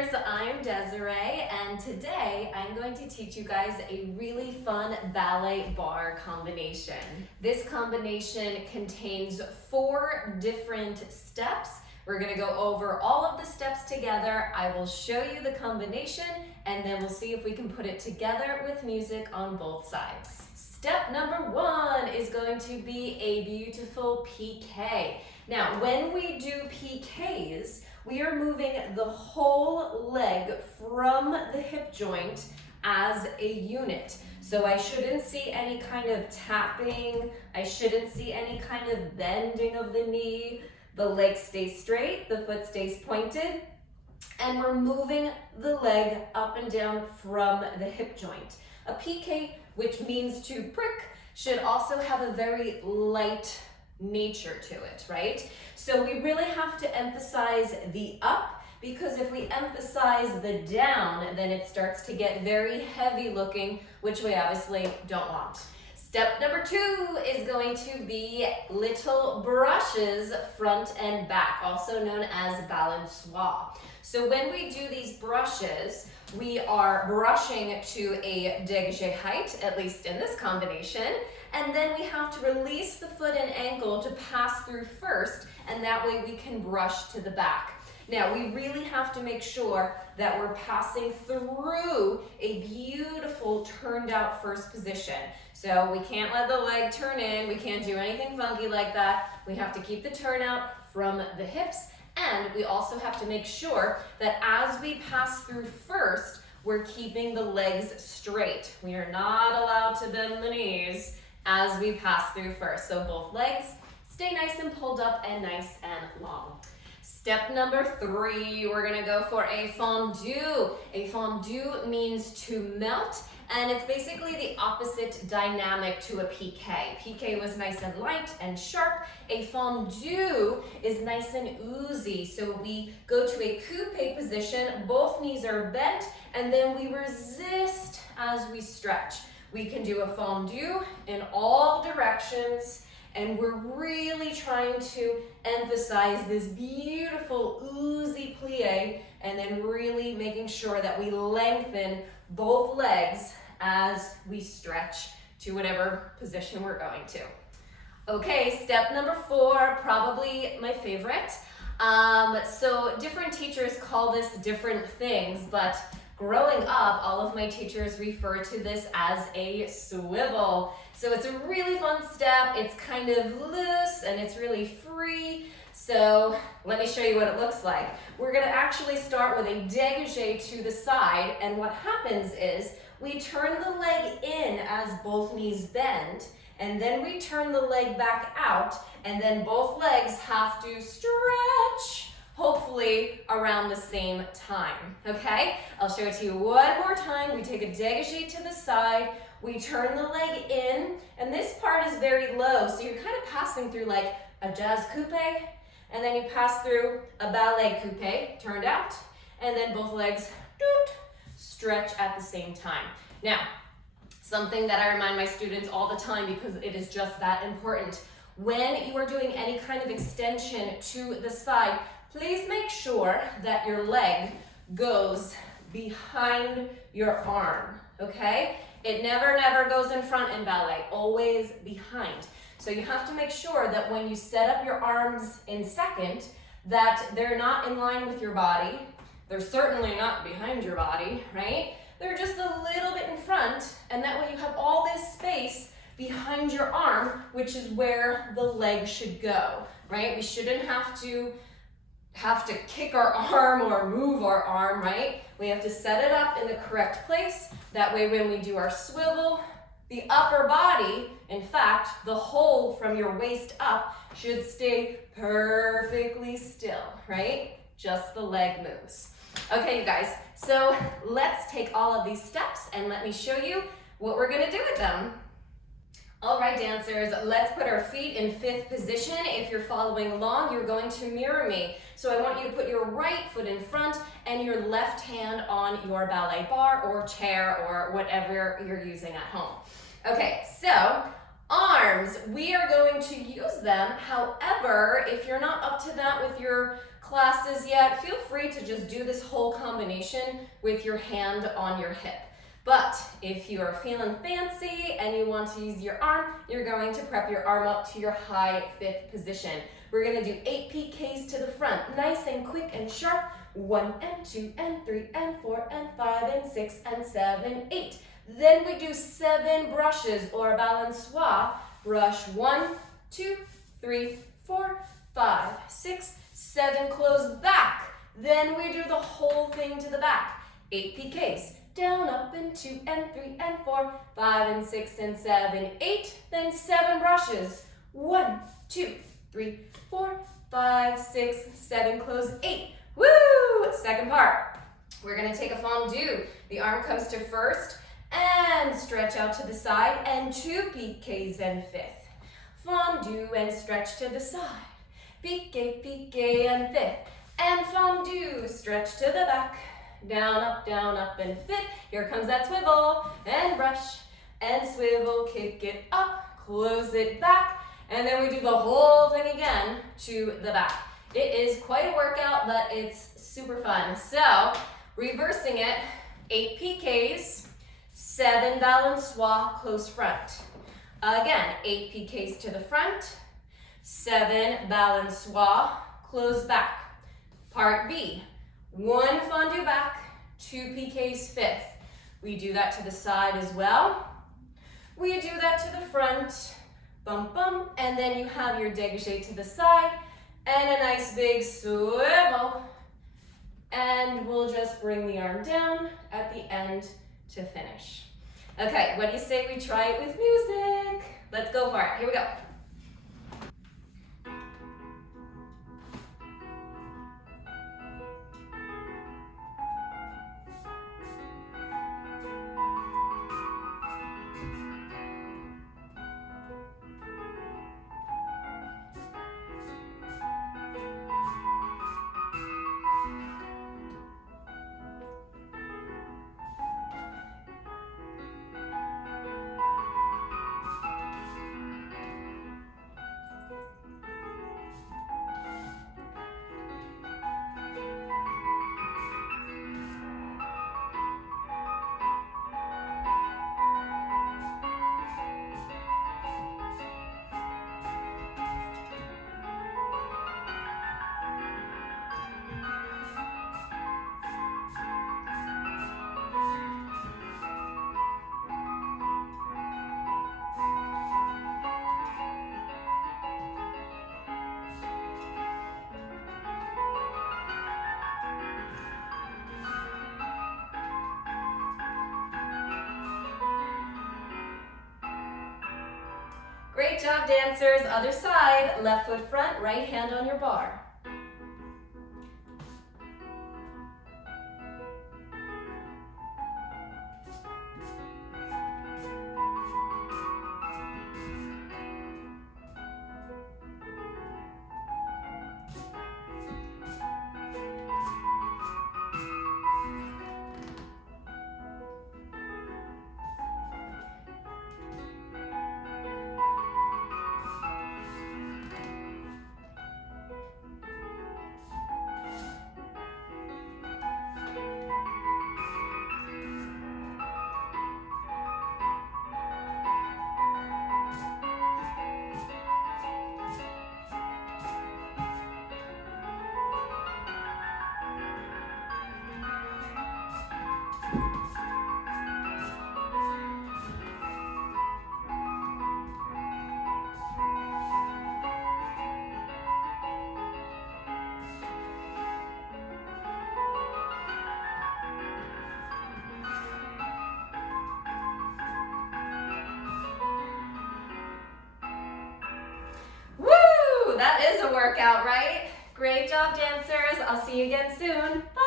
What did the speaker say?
dancers, I'm Desiree, and today I'm going to teach you guys a really fun ballet bar combination. This combination contains 4 different steps. We're going to go over all of the steps together. I will show you the combination, and then we'll see if we can put it together with music on both sides. Step number 1 is going to be a beautiful PK. Now, when we do PKs, we are moving the whole leg from the hip joint as a unit. So I shouldn't see any kind of tapping. I shouldn't see any kind of bending of the knee. The leg stays straight, the foot stays pointed, and we're moving the leg up and down from the hip joint. A PK, which means to prick, should also have a very light nature to it, right? So we really have to emphasize the up, because if we emphasize the down, then it starts to get very heavy looking, which we obviously don't want. Step number 2 is going to be little brushes front and back, also known as balançoire. So when we do these brushes, we are brushing to a dégagé height, at least in this combination, and then we have to release the foot and ankle to pass through first, and that way we can brush to the back. Now, we really have to make sure that we're passing through a beautiful turned out first position. So we can't let the leg turn in, we can't do anything funky like that. We have to keep the turnout from the hips, and we also have to make sure that as we pass through first, we're keeping the legs straight. We are not allowed to bend the knees as we pass through first. So both legs stay nice and pulled up and nice and long. Step number 3, we're gonna go for a fondue. A fondue means to melt, and it's basically the opposite dynamic to a PK. PK was nice and light and sharp. A fondue is nice and oozy. So we go to a coupe position, both knees are bent, and then we resist as we stretch. We can do a fondue in all directions, and we're really trying to emphasize this beautiful oozy plie, and then really making sure that we lengthen both legs as we stretch to whatever position we're going to. Okay, step number 4, probably my favorite. So different teachers call this different things, but growing up, all of my teachers refer to this as a swivel. So it's a really fun step. It's kind of loose and it's really free. So let me show you what it looks like. We're gonna actually start with a dégagé to the side, and what happens is we turn the leg in as both knees bend, and then we turn the leg back out, and then both legs have to stretch, hopefully around the same time, okay? I'll show it to you one more time. We take a dégagé to the side, we turn the leg in, and this part is very low, so you're kind of passing through like a jazz coupe, and then you pass through a ballet coupe, turned out, and then both legs stretch at the same time. Now, something that I remind my students all the time, because it is just that important, when you are doing any kind of extension to the side, please make sure that your leg goes behind your arm, okay? It never goes in front in ballet, always behind. So you have to make sure that when you set up your arms in second, that they're not in line with your body. They're certainly not behind your body, right? They're just a little bit in front, and that way you have all this space behind your arm, which is where the leg should go, right? We shouldn't have to kick our arm or move our arm, right? We have to set it up in the correct place. That way when we do our swivel, the upper body, in fact, the whole from your waist up, should stay perfectly still, right? Just the leg moves. Okay, you guys, so let's take all of these steps and let me show you what we're gonna do with them. All right, dancers, let's put our feet in 5th position. If you're following along, you're going to mirror me. So I want you to put your right foot in front and your left hand on your ballet bar or chair or whatever you're using at home. Okay, so arms, we are going to use them. However, if you're not up to that with your classes yet, feel free to just do this whole combination with your hand on your hip. But if you are feeling fancy and you want to use your arm, you're going to prep your arm up to your high fifth position. We're gonna do 8 PKs to the front, nice and quick and sharp. 1 and 2 and 3 and 4 and 5 and 6 and 7, 8. Then we do 7 brushes or balançoire. Brush 1, 2, 3, 4, 5, 6, 7, close back. Then we do the whole thing to the back. 8 PKs. Down, up, and 2, and 3, and 4, 5, and 6, and 7, 8. Then 7 brushes. 1, 2, 3, 4, 5, 6, 7, close 8. Woo! Second part. We're gonna take a fondue. The arm comes to first and stretch out to the side and 2 PKs and fifth. Fondue and stretch to the side. PK, PK and fifth. And fondue, stretch to the back. Down, up, and fifth. Here comes that swivel. And brush and swivel, kick it up, close it back. And then we do the whole thing again to the back. It is quite a workout, but it's super fun. So, reversing it, 8 PKs, 7 balançoire, close front. Again, 8 PKs to the front, 7 balançoire, close back. Part B, 1 fondue back, 2 PKs fifth. We do that to the side as well. We do that to the front, bum bum, and then you have your dégagé to the side, and a nice big swivel. And we'll just bring the arm down at the end to finish. Okay, what do you say we try it with music? Let's go for it. Here we go. Great job, dancers. Other side, left foot front, right hand on your bar. That is a workout, right? Great job, dancers. I'll see you again soon. Bye.